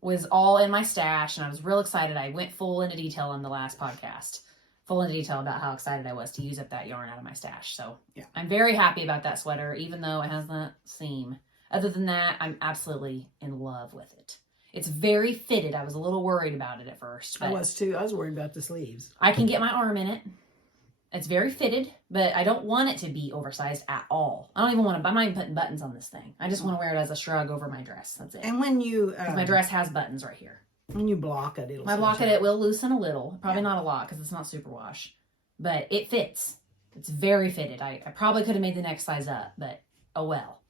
was all in my stash, and I was real excited. I went full into detail on the last podcast. Full into detail about how excited I was to use up that yarn out of my stash. So I'm very happy about that sweater, even though it has that seam. Other than that, I'm absolutely in love with it. It's very fitted. I was a little worried about it at first. I was too. I was worried about the sleeves. I can get my arm in it. It's very fitted, but I don't want it to be oversized at all. I don't even want to, I'm not even putting buttons on this thing. I just want to wear it as a shrug over my dress. That's it. And when you... my dress has buttons right here. When you block it, it will loosen a little. Probably not a lot because it's not superwash. But it fits. It's very fitted. I probably could have made the next size up, but oh well.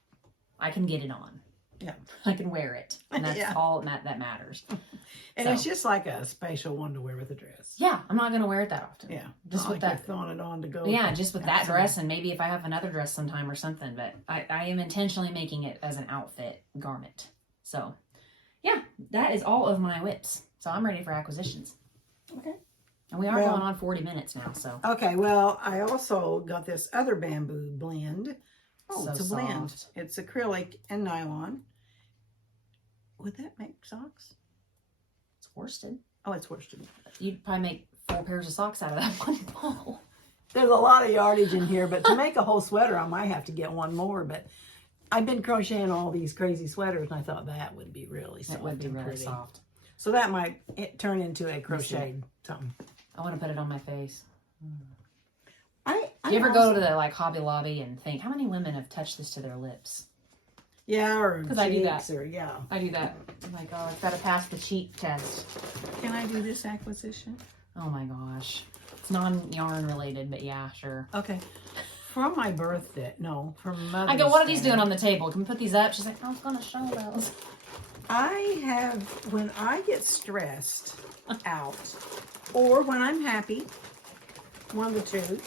I can get it on. Yeah. I can wear it. And that's all that matters. And it's just like a special one to wear with a dress. Yeah. I'm not going to wear it that often. Yeah. Just not with like that. Throwing it on to go. Yeah. Just with that dress and maybe if I have another dress sometime or something. But I am intentionally making it as an outfit garment. So yeah, that is all of my whips. So I'm ready for acquisitions. Okay. And we are going on 40 minutes now. So. Okay. Well, I also got this other bamboo blend. Oh, so it's a soft. blend. It's acrylic and nylon. Would that make socks? It's worsted. Oh, it's worsted. You'd probably make 4 pairs of socks out of that one ball. There's a lot of yardage in here, but to make a whole sweater, I might have to get one more. But I've been crocheting all these crazy sweaters, and I thought that would be really soft. It would be and really pretty. soft. So that might turn into a crocheted something. I want to put it on my face. I Do you ever go to the like Hobby Lobby and think, how many women have touched this to their lips? Yeah, or because I do that. or yeah. I do that. I'm like, oh, I've got to pass the cheek test. Can I do this acquisition? Oh my gosh. It's non-yarn related, but yeah, sure. Okay. From my birthday, no, from Mother's I go, what are these Day, doing on the table? Can we put these up? She's like, I was going to show those. I have, when I get stressed out, or when I'm happy, one of the two,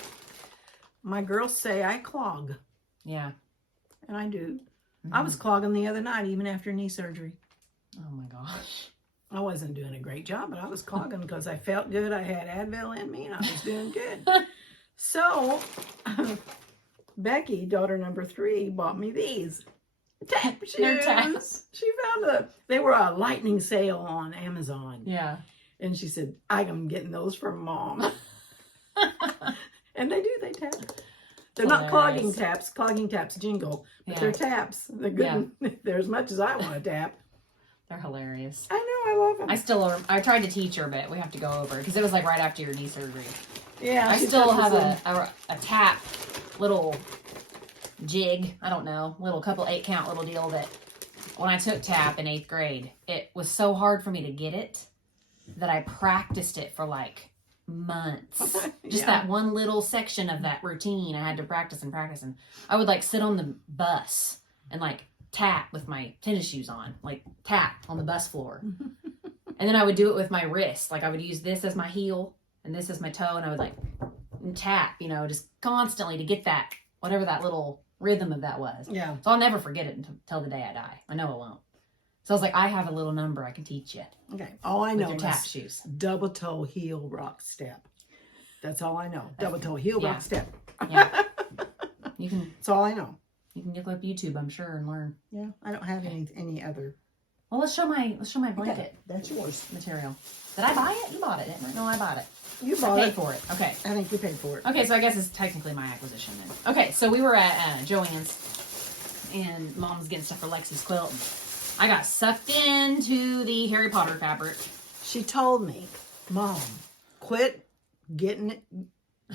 my girls say I clog. Yeah. And I do. I was clogging the other night, even after knee surgery. Oh my gosh. I wasn't doing a great job, but I was clogging because I felt good. I had Advil in me and I was doing good. So, Becky, daughter number 3, bought me these tap shoes. They're taps. She found they were a lightning sale on Amazon. Yeah. And she said, I'm getting those from Mom. And they tap. They're not clogging taps. Clogging taps jingle, but they're taps. They're good. Yeah. They're as much as I want to tap. They're hilarious. I know, I love them. I tried to teach her, but we have to go over because it was like right after your knee surgery. Yeah. I still have a tap little jig. I don't know, little couple 8-count little deal that when I took tap in 8th grade, it was so hard for me to get it that I practiced it for like months. Just that one little section of that routine I had to practice and practice. And I would like sit on the bus and like tap with my tennis shoes on, like tap on the bus floor. And then I would do it with my wrist. Like I would use this as my heel and this as my toe, and I would like tap, you know, just constantly to get that, whatever that little rhythm of that was. Yeah. So I'll never forget it until the day I die. I know I won't. So I was like, I have a little number I can teach you. Okay. All I know is tap shoes. Double toe heel rock step. That's all I know. Double toe heel rock step. Yeah. You can. That's all I know. You can look up YouTube, I'm sure, and learn. Yeah. I don't have any other. Well, let's show my blanket. Okay. That's yours. Material. Did I buy it? You bought it, didn't I? No, I bought it. You bought I paid it. for it. Okay. I think you paid for it. Okay, so I guess it's technically my acquisition then. Okay, so we were at Joann's, and Mom was getting stuff for Lexi's quilt. And I got sucked into the Harry Potter fabric. She told me, Mom, quit getting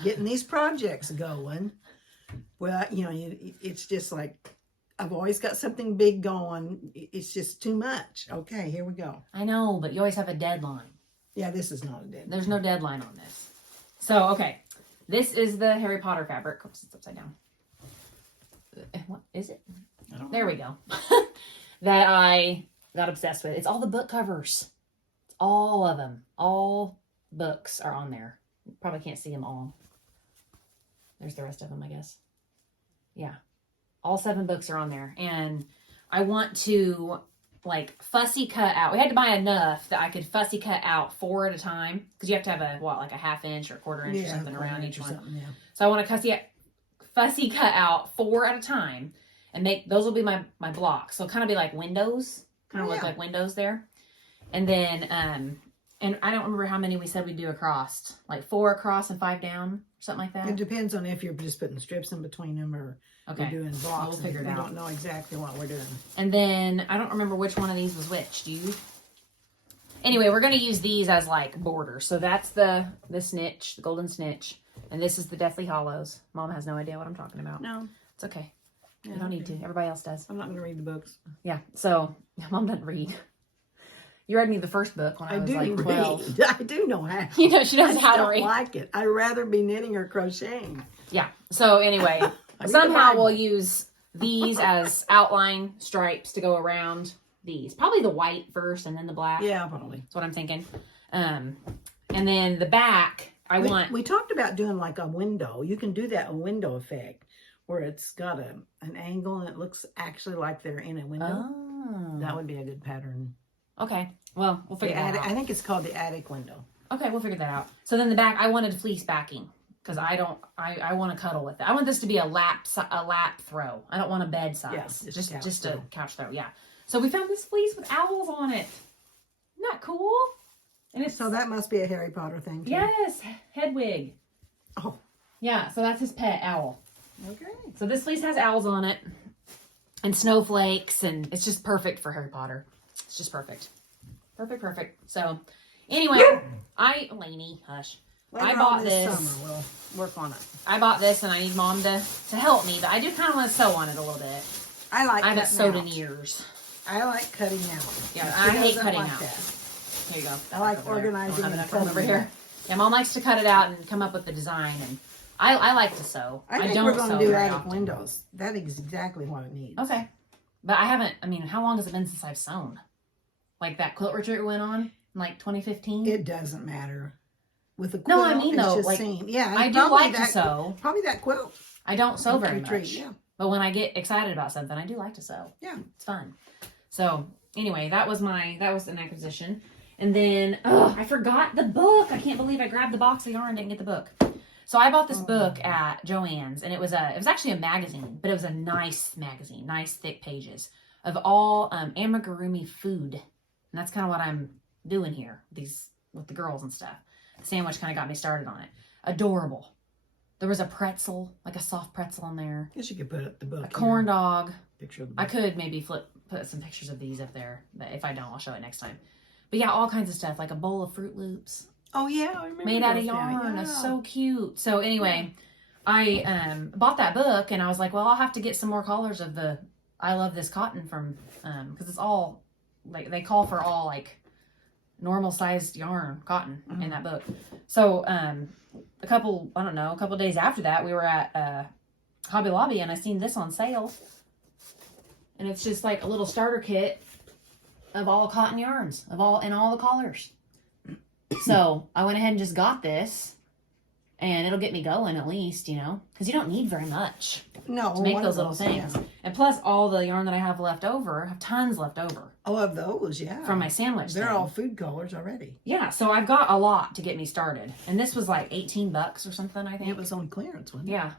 these projects going. Well, you know, it's just like, I've always got something big going. It's just too much. Okay, here we go. I know, but you always have a deadline. Yeah, this is not a deadline. There's no deadline on this. So, okay. This is the Harry Potter fabric. Oops, it's upside down. What is it? There we go. That I got obsessed with. It's all the book covers. It's all of them. All books are on there. You probably can't see them all. There's the rest of them, I guess. Yeah. All 7 books are on there. And I want to like fussy cut out. We had to buy enough that I could fussy cut out 4 at a time. Because you have to have like a 1/2 inch or 1/4 inch or something around each one. Yeah. So I want to fussy cut out 4 at a time. And make those will be my blocks. So it'll kind of be like windows. Kind of look like windows there. And then and I don't remember how many we said we'd do across. Like 4 across and 5 down, or something like that. It depends on if you're just putting strips in between them or you're doing blocks. We'll figure it out. We don't know exactly what we're doing. And then I don't remember which one of these was which. Do you? Anyway, we're going to use these as like borders. So that's the snitch, the golden snitch. And this is the Deathly Hollows. Mom has no idea what I'm talking about. No. It's okay. You don't need to. Everybody else does. I'm not going to read the books. Yeah. So Mom doesn't read. You read me the first book when I was like 12. I do know how. You know, she knows how to read. I don't like it. I'd rather be knitting or crocheting. Yeah. So anyway, somehow we'll use these as outline stripes to go around these. Probably the white first and then the black. Yeah, probably. That's what I'm thinking. And then the back, We talked about doing like a window. You can do that, a window effect, where it's got an angle and it looks actually like they're in a window. Oh. That would be a good pattern. Okay. Well, we'll figure that out. I think it's called the attic window. Okay, we'll figure that out. So then the back, I wanted fleece backing because I want to cuddle with it. I want this to be a lap throw. I don't want a bed size. Yeah, just a couch throw. Yeah. So we found this fleece with owls on it. Isn't that cool? And So that must be a Harry Potter thing too. Yes, Hedwig. Oh. Yeah, so that's his pet owl. Okay. So this fleece has owls on it and snowflakes, and it's just perfect for Harry Potter. It's just perfect. Perfect. So anyway, Lainey, hush. Later I on bought this this. summer, we'll work on it. I bought this, and I need Mom to help me, but I do kind of want to sew on it a little bit. I haven't sewed in years. I like cutting out. Yeah, I hate cutting like out. That. There you go. I like organizing and cutting over here. Yeah, Mom likes to cut it out and come up with the design, and I like to sew. I think don't we're going sew to do very attic often. windows. That is exactly what it needs. Okay. But I haven't, how long has it been since I've sewn? Like that quilt retreat we went on in like 2015? It doesn't matter. With a quilt, No, I mean, it's though, just like, seam. Yeah, I do like to sew. Probably that quilt. I don't sew very retreat, much. yeah. But when I get excited about something, I do like to sew. Yeah. It's fun. So, anyway, that was an acquisition. And then, I forgot the book. I can't believe I grabbed the box of yarn and didn't get the book. So I bought this book at Joann's, and it was actually a magazine, but it was a nice magazine, nice thick pages of all amigurumi food. And that's kind of what I'm doing here, with the girls and stuff. The sandwich kind of got me started on it. Adorable. There was a pretzel, like a soft pretzel in there. I guess you could put up the book. A corn dog. Picture of the book. I could maybe put some pictures of these up there, but if I don't, I'll show it next time. But yeah, all kinds of stuff, like a bowl of Fruit Loops. Oh yeah, I remember. Made out of those now, yarn. yeah. It's so cute. So anyway, I bought that book, and I was like, well, I'll have to get some more colors of the I Love This Cotton from, because it's all, like, they call for all, like, normal sized yarn cotton in that book. So a couple days after that, we were at Hobby Lobby, and I seen this on sale, and it's just like a little starter kit of all cotton yarns in all the colors. So I went ahead and just got this, and it'll get me going at least, because you don't need very much to make those little things. Yeah. And plus, all the yarn that I have left over, I have tons left over. Oh, of those, yeah. From my sandwich. They're thing. all food colors already. Yeah, so I've got a lot to get me started. And this was like $18 or something, I think. It was on clearance, wasn't it? Yeah.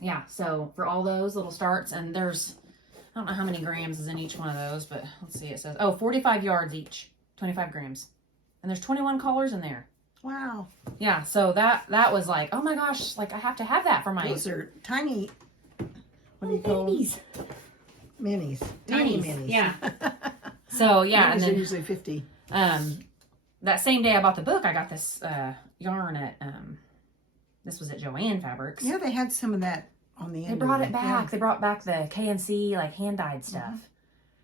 Yeah, so for all those little starts, and there's, I don't know how many grams is in each one of those, but let's see, it says, 45 yards each, 25 grams. And there's 21 colors in there. Wow. Yeah, so that was like, oh my gosh, like I have to have that for my... Those are tiny, what do you call them? Minis. Tiny minis. Yeah. So, yeah. Minis and then, are usually 50. That same day I bought the book, I got this yarn at, this was at Joann Fabrics. Yeah, they had some of that on the end. They brought of it back. Yeah. They brought back the KNC, like, hand-dyed stuff.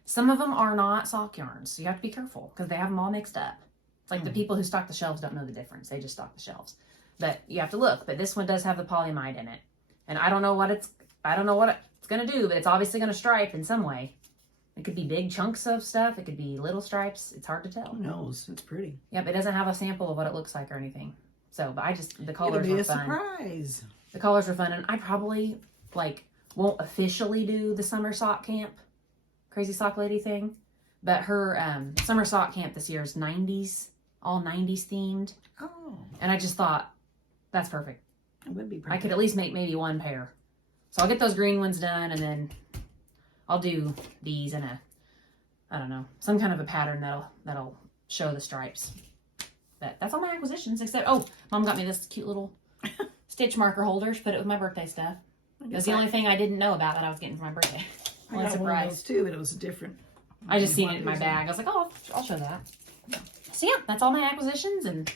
Some of them are not sock yarns, so you have to be careful, because they have them all mixed up. It's like the people who stock the shelves don't know the difference. They just stock the shelves. But you have to look. But this one does have the polyamide in it. And I don't know what it's going to do, but it's obviously going to stripe in some way. It could be big chunks of stuff. It could be little stripes. It's hard to tell. Who knows? It's pretty. Yep, it doesn't have a sample of what it looks like or anything. So, but the colors It'll be were a fun. surprise. The colors were fun, and I probably, won't officially do the summer sock camp, crazy sock lady thing, but her summer sock camp this year is 90s, all 90s themed. Oh. And I just thought, that's perfect. It would be perfect. I could at least make maybe one pair. So I'll get those green ones done, and then I'll do these in some kind of a pattern that'll show the stripes. But that's all my acquisitions, except, Mom got me this cute little stitch marker holder. She put it with my birthday stuff. That's the only thing I didn't know about that I was getting for my birthday. I got one of those too, but it was different. I just seen it in my bag. I was like, I'll show that. Yeah. So yeah, that's all my acquisitions, and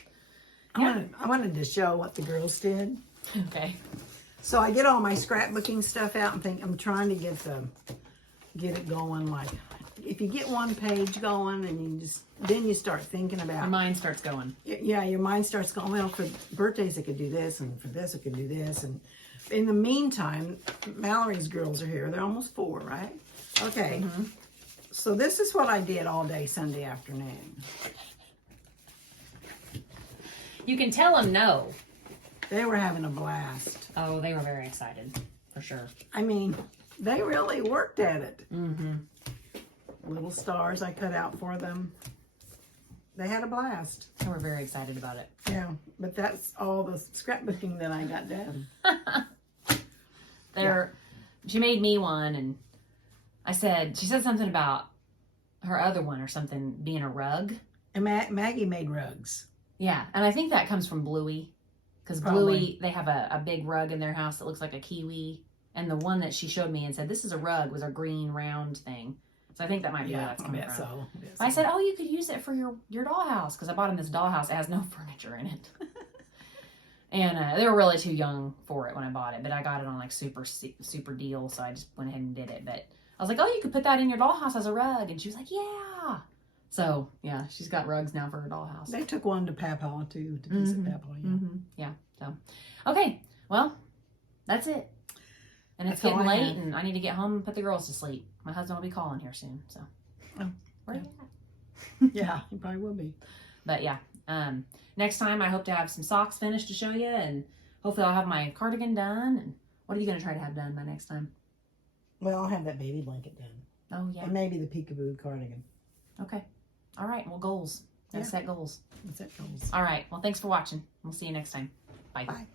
I wanted to show what the girls did. Okay. So I get all my scrapbooking stuff out and I'm trying to get it going. Like, if you get one page going and then you start thinking about. Your mind starts going. Yeah, your mind starts going, well, for birthdays I could do this, and for this I could do this. And in the meantime, Mallory's girls are here. They're almost 4, right? Okay. Mm-hmm. So this is what I did all day Sunday afternoon. You can tell them no. They were having a blast. Oh, they were very excited, for sure. I mean, they really worked at it. Mm-hmm. Little stars I cut out for them. They had a blast. They were very excited about it. Yeah, but that's all the scrapbooking that I got done. She made me one, and she said something about her other one or something being a rug. And Maggie made rugs. Yeah, and I think that comes from Bluey. Because Bluey, they have a big rug in their house that looks like a kiwi. And the one that she showed me and said, this is a rug, was a green round thing. So I think that might be where that's coming from. So. I said, you could use it for your dollhouse. Because I bought him this dollhouse. It has no furniture in it. And they were really too young for it when I bought it, but I got it on like super deal, so I just went ahead and did it. But I was like, oh, you could put that in your dollhouse as a rug. And she was like, yeah. So, yeah, she's got rugs now for her dollhouse. They took one to Papaw, too, to visit Papaw, yeah. Yeah, so. Okay, well, that's it. And it's That's all getting I late, have. and I need to get home and put the girls to sleep. My husband will be calling here soon, so. Oh, Where yeah. you at? Yeah, you probably will be. But, yeah, next time I hope to have some socks finished to show you, and hopefully I'll have my cardigan done. And what are you going to try to have done by next time? Well, I'll have that baby blanket done. Oh, yeah. And maybe the peekaboo cardigan. Okay. All right. Well, goals. Gotta set goals. That's it, goals. All right. Well, thanks for watching. We'll see you next time. Bye. Bye.